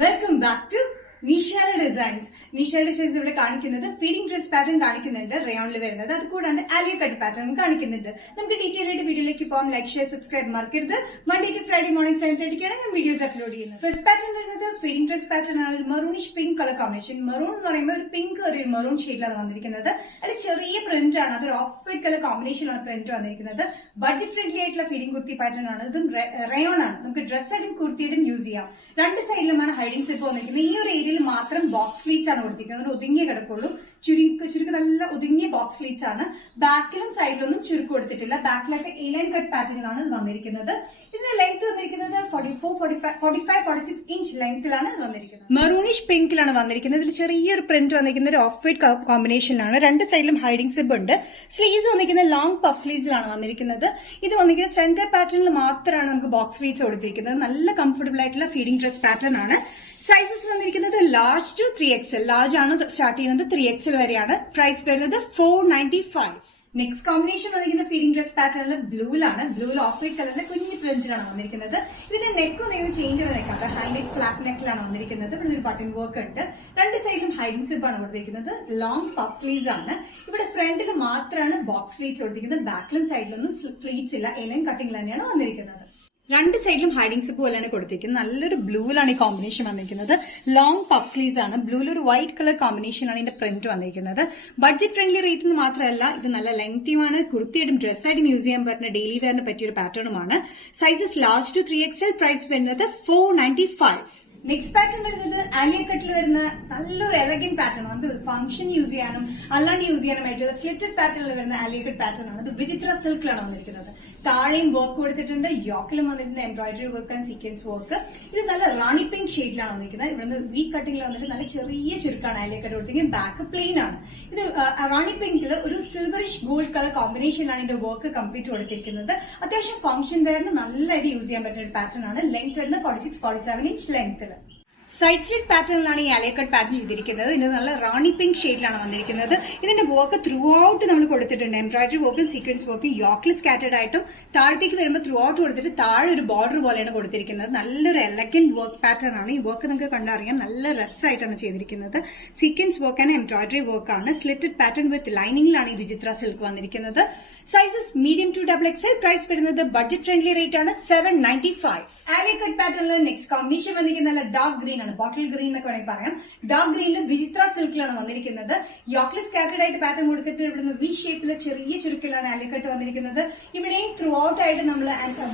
Welcome back to നിഷയുടെ designs. നിഷയുടെ designs ഇവിടെ കാണിക്കുന്നത് ഫീഡിംഗ് ഡ്രസ് പാറ്റേൺ കാണിക്കുന്നുണ്ട്, റയോണിൽ വരുന്നത്. അത് കൂടാണ്ട് ആലിയ കട്ട് പാറ്റേൺ കാണിക്കുന്നുണ്ട്. നമുക്ക് ഡീറ്റെയിൽ ആയിട്ട് വീഡിയോയിലേക്ക് പോകാം. ലൈക്ക്, ഷെയർ, സബ്സ്ക്രൈബ് മറക്കരുത്. മൺഡേ ടു ഫ്രൈഡേ മോർണിംഗ് 7:30 ഞാൻ വീഡിയോസ് അപ്ലോഡ് ചെയ്യുന്നത്. ഫസ്റ്റ് പാറ്റേൺ വരുന്നത് ഫീഡിംഗ് ഡ്രസ് പാറ്റേൺ ആണ്. ഒരു maroonish pink colour combination. Maroon എന്ന് പറയുമ്പോൾ ഒരു പിങ്ക് ഒരു മെറൂൺ ഷെയ്ഡിലാണ് വന്നിരിക്കുന്നത്. അതിൽ ചെറിയ പ്രിന്റ് ആണ്, അതൊരു ഓഫ് വൈറ്റ് കളർ കോമ്പിനേഷനാണ് പ്രിന്റ് വന്നിരിക്കുന്നത്. ബഡ്ജറ്റ് ഫ്രണ്ട്ലി ആയിട്ടുള്ള ഫീഡിംഗ് കുർത്തി പാറ്റേൺ ആണ്. ഇതും റയോൺ ആണ്. നമുക്ക് ഡ്രസ് ആയിട്ടും കുർത്തിയായിട്ടും യൂസ് ചെയ്യാം. രണ്ട് സൈഡിലുമാണ് ഹൈഡിംഗ് സിപ്പ് വന്നിരിക്കുന്നത്. ഈ ഒരു ഏരിയയിൽ മാത്രം ബോക്സ് ഫ്ലീറ്റ്സ് ആണ് കൊടുത്തിരിക്കുന്നത്. ഒതുങ്ങിയ കിടക്കുള്ളൂ. ചുരുക്ക് നല്ല ഒതുങ്ങിയ ബോക്സ് ഫ്ലീറ്റ്സ് ആണ്. ബാക്കിലും സൈഡിലൊന്നും ചുരുക്ക് കൊടുത്തിട്ടില്ല. ബാക്കിലൊക്കെ എലൈൻ കട്ട് പാറ്റേണിലാണ് വന്നിരിക്കുന്നത്. ഇതിന്റെ ലെങ്ത് വന്നിരിക്കുന്നത് 45-46 ഇഞ്ച് ലെങ്ത്തിലാണ് വന്നിരിക്കുന്നത്. മെറൂണിഷ് പിങ്കിലാണ് വന്നിരിക്കുന്നത്. ഇതിൽ ചെറിയൊരു പ്രിന്റ് വന്നിരിക്കുന്നത് ഒരു ഓഫ് വൈറ്റ് കോമ്പിനേഷനിലാണ്. രണ്ട് സൈഡിലും ഹൈഡിംഗ് സിബ് ഉണ്ട്. സ്ലീവ്സ് വന്നിരിക്കുന്നത് ലോങ് പഫ് സ്ലീവ്സിലാണ് വന്നിരിക്കുന്നത്. ഇത് വന്നിരിക്കുന്നത് സെന്റർ പാറ്റേണിൽ മാത്രമാണ് നമുക്ക് ബോക്സ് ഫ്ലീറ്റ്സ് കൊടുത്തിരിക്കുന്നത്. നല്ല കംഫർട്ടബിൾ ആയിട്ടുള്ള ഫീഡിംഗ് ഡ്രസ് പാറ്റേൺ ആണ്. സൈസസ് വന്നിരിക്കുന്നത് ലാർജ് ടു 3XL. ലാർജ് ആണ് സ്റ്റാർട്ട് ചെയ്യുന്നത്, 3XL വരെയാണ്. പ്രൈസ് വരുന്നത് 495. നെക്സ്റ്റ് കോമ്പിനേഷൻ വന്നിരിക്കുന്ന ഫീഡിംഗ് ഡ്രസ് പാറ്റേണിൽ ബ്ലൂലാണ്. ബ്ലൂവിൽ ഓഫ് വൈറ്റ് കളറിന്റെ കുഞ്ഞു പ്രിന്റിലാണ് വന്നിരിക്കുന്നത്. ഇതിന്റെ നെക്ക് വന്നിരിക്കുന്നത് ചേഞ്ച് നെക്കാണ്. ഹൈ നെക്ക്, ഫ്ലാറ്റ് നെക്കിലാണ് വന്നിരിക്കുന്നത്. ഇവിടെ ഒരു ബട്ടൺ വർക്ക് ഉണ്ട്. രണ്ട് സൈഡിലും ഹൈഡിംഗ് സിബ് ആണ് കൊടുത്തിരിക്കുന്നത്. ലോങ് പഫ് സ്ലീവ്സ് ആണ്. ഇവിടെ ഫ്രണ്ടിൽ മാത്രമാണ് ബോക്സ് ഫ്ലീറ്റ്സ് കൊടുത്തിരിക്കുന്നത്. ബാക്കിലും സൈഡിലൊന്നും ഫ്ലീറ്റ്സ് ഇല്ല. എലൈൻ കട്ടിംഗ് തന്നെയാണ് വന്നിരിക്കുന്നത്. രണ്ട് സൈഡിലും ഹൈഡിംഗ് സിപ്പ് പോലെയാണ് കൊടുത്തിരിക്കുന്നത്. നല്ലൊരു ബ്ലൂവിലാണ് ഈ കോമ്പിനേഷൻ വന്നിരിക്കുന്നത്. ലോങ് പഫ് സ്ലീവ്സ് ആണ്. ബ്ലൂവിൽ ഒരു വൈറ്റ് കളർ കോമ്പിനേഷനാണ് ഇതിന്റെ പ്രിന്റ് വന്നിരിക്കുന്നത്. ബഡ്ജറ്റ് ഫ്രണ്ട്ലി റേറ്റ് എന്ന് മാത്രമല്ല, ഇത് നല്ല ലെങ്തിയുമാണ്. കുർത്തിയായിട്ടും ഡ്രസ്സായിട്ടും യൂസ് ചെയ്യാൻ പറ്റുന്ന ഡെയിലി വെയറിന് പറ്റിയൊരു പാറ്റേണുമാണ്. Sizes large to 3XL. Price വരുന്നത് 495. നെക്സ്റ്റ് പാറ്റേൺ വരുന്നത് ആലിയ കട്ടിൽ വരുന്ന നല്ലൊരു എലഗന്റ് പാറ്റേൺ. നമുക്ക് ഫംഗ്ഷൻ യൂസ് ചെയ്യാനും അല്ലാണ്ട് യൂസ് ചെയ്യാനുമായിട്ടുള്ള സ്ലിറ്റഡ് പാറ്റേണിൽ വരുന്ന ആലിയ കട്ട് പാറ്റേൺ ആണ്. ഇത് വിചിത്ര സിൽക്കിലാണ് വന്നിരിക്കുന്നത്. താഴെയും വർക്ക് കൊടുത്തിട്ടുണ്ട്. യോക്കിലും വന്നിട്ടുണ്ട് embroidery work and sequence work. ഇത് നല്ല റാണി പിങ്ക് ഷെയ്ഡിലാണ് വന്നിരിക്കുന്നത്. ഇവിടുന്ന് വി കട്ടിംഗിൽ വന്നിട്ട് നല്ല ചെറിയ ചുരുക്കാണ് ആലിയ കട്ട് കൊടുത്തിരിക്കുന്നത്. ബാക്ക് പ്ലെയിൻ ആണ്. ഇത് റാണി പിങ്കിൽ ഒരു സിൽവറിഷ് ഗോൾഡ് കളർ കോമ്പിനേഷനിലാണ് ഇതിന്റെ വർക്ക് കംപ്ലീറ്റ് കൊടുത്തിരിക്കുന്നത്. അത്യാവശ്യം ഫംഗ്ഷൻ വെയറിന് നല്ലതായിട്ട് യൂസ് ചെയ്യാൻ പറ്റുന്ന ഒരു പാറ്റേൺ ആണ്. ലെങ്ത് വരുന്നത് 46-47 ഇഞ്ച് ലെങ്ത്തിൽ. സൈഡ് സ്ലിറ്റ് പാറ്റേണിലാണ് ഈ ആലിയ കട്ട് പാറ്റേൺ ചെയ്തിരിക്കുന്നത്. ഇതിന് നല്ല റാണി പിങ്ക് ഷെയ്ഡിലാണ് വന്നിരിക്കുന്നത്. ഇതിന്റെ വർക്ക് ത്രൂ ഔട്ട് നമ്മൾ കൊടുത്തിട്ടുണ്ട്. എംബ്രോയിഡറി വർക്കും സീക്വൻസ് വർക്കും യോക്കിൽ സ്കാറ്റേഡ് ആയിട്ടും താഴത്തേക്ക് വരുമ്പോൾ ത്രൂ ഔട്ട് കൊടുത്തിട്ട് താഴെ ഒരു ബോർഡർ പോലെയാണ് കൊടുത്തിരിക്കുന്നത്. നല്ലൊരു എലഗന്റ് വർക്ക് പാറ്റേൺ ആണ്. ഈ വർക്ക് നിങ്ങൾക്ക് കണ്ടറിയാം. നല്ല രസമായിട്ടാണ് ചെയ്തിരിക്കുന്നത്. Sequence work and embroidery work ആണ്. സ്ലിറ്റഡ് പാറ്റേൺ വിത്ത് ലൈനിങ്ങിലാണ് ഈ വിചിത്ര സിൽക്ക് വന്നിരിക്കുന്നത്. Sizes medium to XXL. Price വരുന്നത് ബഡ്ജറ്റ് ഫ്രണ്ട്ലി റേറ്റ് ആണ് 795. ആലിയ കട്ട് പാറ്റേണിൽ നെക്സ്റ്റ് കോമ്പിനേഷൻ വന്നിരിക്കുന്നത് ഡാർക്ക് ഗ്രീൻ ആണ്. ബോട്ടിൽ ഗ്രീൻ എന്നൊക്കെ വേണമെങ്കിൽ പറയാം. ഡാർക്ക് ഗ്രീനിൽ വിചിത്ര സിൽക്കിലാണ് വന്നിരിക്കുന്നത്. യോക്കിൽ സ്കാറ്റേഡ് ആയിട്ട് പാറ്റേൺ കൊടുത്തിട്ട് ഇവിടുന്ന് വി ഷേപ്പിലെ ചെറിയ ചുരുക്കിലാണ് ആലിയ കട്ട് വന്നിരിക്കുന്നത്. ഇവിടെയും ത്രൂ ഔട്ട് ആയിട്ട് നമ്മൾ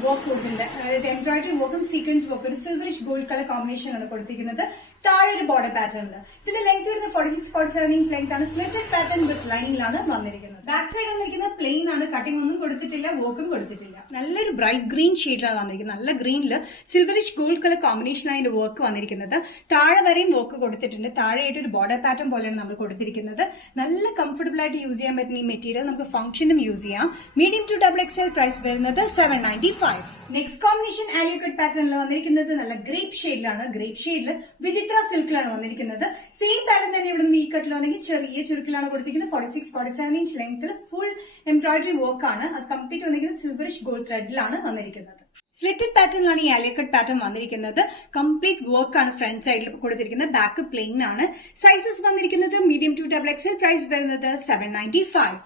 വർക്ക് കൊടുത്തിട്ടുണ്ട്. അതായത് എംബ്രോയിഡറി വർക്കും സീക്വൻസ് വർക്കും ഒരു സിൽവറിഷ് ഗോൾഡ് കളർ കോമ്പിനേഷൻ ആണ് കൊടുത്തിരിക്കുന്നത്. താഴെ ഒരു ബോർഡർ പാറ്റേണിൽ. ഇതിന്റെ ലെങ്ത് വരുന്നത് 46-47 ഇഞ്ച് ലെങ്ത് ആണ്. സ്ലിറ്റഡ് പാറ്റേൺ വിത്ത് ലൈനിലാണ് വന്നിരിക്കുന്നത്. ബാക്ക് സൈഡ് വന്നിരിക്കുന്നത് പ്ലെയിൻ ആണ്. കട്ടിംഗ് ഒന്നും കൊടുത്തിട്ടില്ല, വർക്കും കൊടുത്തിട്ടില്ല. നല്ലൊരു ബ്രൈറ്റ് ഗ്രീൻ ഷെയ്ഡിലാണ് വന്നിരിക്കുന്നത്. നല്ല ഗ്രീനിൽ സിൽവറിഷ് ഗോൾഡ് കളർ കോമ്പിനേഷനാണ് ഇതിന്റെ വർക്ക് വന്നിരിക്കുന്നത്. താഴെ വരെയും വർക്ക് കൊടുത്തിട്ടുണ്ട്. താഴെയായിട്ട് ഒരു ബോർഡർ പാറ്റേൺ പോലെയാണ് നമ്മൾ കൊടുത്തിരിക്കുന്നത്. നല്ല കംഫർട്ടബിൾ ആയിട്ട് യൂസ് ചെയ്യാൻ പറ്റുന്ന ഈ മെറ്റീരിയൽ നമുക്ക് ഫംഗ്ഷനും യൂസ് ചെയ്യാം. Medium to XXL. പ്രൈസ് വരുന്നത് 795. നെക്സ്റ്റ് കോമ്പിനേഷൻ ആലിയ കട്ട് പാറ്റേണിൽ വന്നിരിക്കുന്നത് നല്ല ഗ്രേപ്പ് ഷെയ്ഡിലാണ്. ഗ്രേപ്പ് ഷെയ്ഡിൽ വിചിത്ര സിൽക്കിലാണ് വന്നിരിക്കുന്നത്. സെയിം പാറ്റേൺ തന്നെ ഇവിടെ വി കട്ടിൽ വന്നെങ്കിൽ ചെറിയ ചുരുക്കിലാണ് കൊടുത്തിരിക്കുന്നത്. 46-47 ഇഞ്ച് ലെങ്ത്തിൽ ഫുൾ എംബ്രോയിഡറി വർക്ക് ആണ്. അത് കംപ്ലീറ്റ് വന്നിരിക്കുന്നത് സിൽവറിഷ് ഗോൾഡ് ത്രെഡിലാണ് വന്നിരിക്കുന്നത്. സ്ലിറ്റഡ് പാറ്റേണിലാണ് ഈ ആലിയ കട്ട് പാറ്റേൺ വന്നിരിക്കുന്നത്. കംപ്ലീറ്റ് വർക്ക് ആണ് ഫ്രണ്ട് സൈഡിൽ കൊടുത്തിരിക്കുന്നത്. ബാക്ക് പ്ലെയിൻ ആണ്. സൈസസ് വന്നിരിക്കുന്നത് മീഡിയം ടു XXL. പ്രൈസ് വരുന്നത് 795.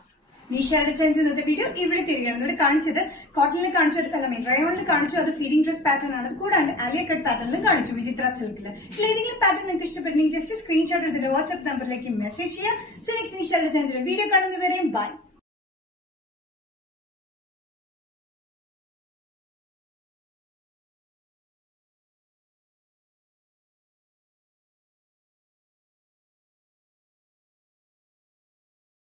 നിഷ ഡിസൈൻസ് ഇന്നത്തെ വീഡിയോ ഇവിടെ തിരികെ കാണിച്ചത് കോട്ടണിൽ കാണിച്ചു, റയോണിൽ കാണിച്ചു. അത് ഫീഡിംഗ് ഡ്രസ് പാറ്റേൺ ആണ്. കൂടാണ്ട് ആലിയ കട്ട് പാറ്റേണിൽ കാണിച്ചു വിചിത്ര സിൽക്കിൽ. ഏതെങ്കിലും പാറ്റേൺ നിങ്ങൾക്ക് ഇഷ്ടപ്പെട്ടെങ്കിൽ ജസ്റ്റ് സ്ക്രീൻഷോട്ട് എടുത്തിട്ട് വാട്സ്ആപ്പ് നമ്പറിലേക്ക് മെസ്സേജ് ചെയ്യാം. സോ നെക്സ്റ്റ് നിഷ ഡിസൈൻസിന്റെ വീഡിയോ കാണുന്നവരെയും ബൈ.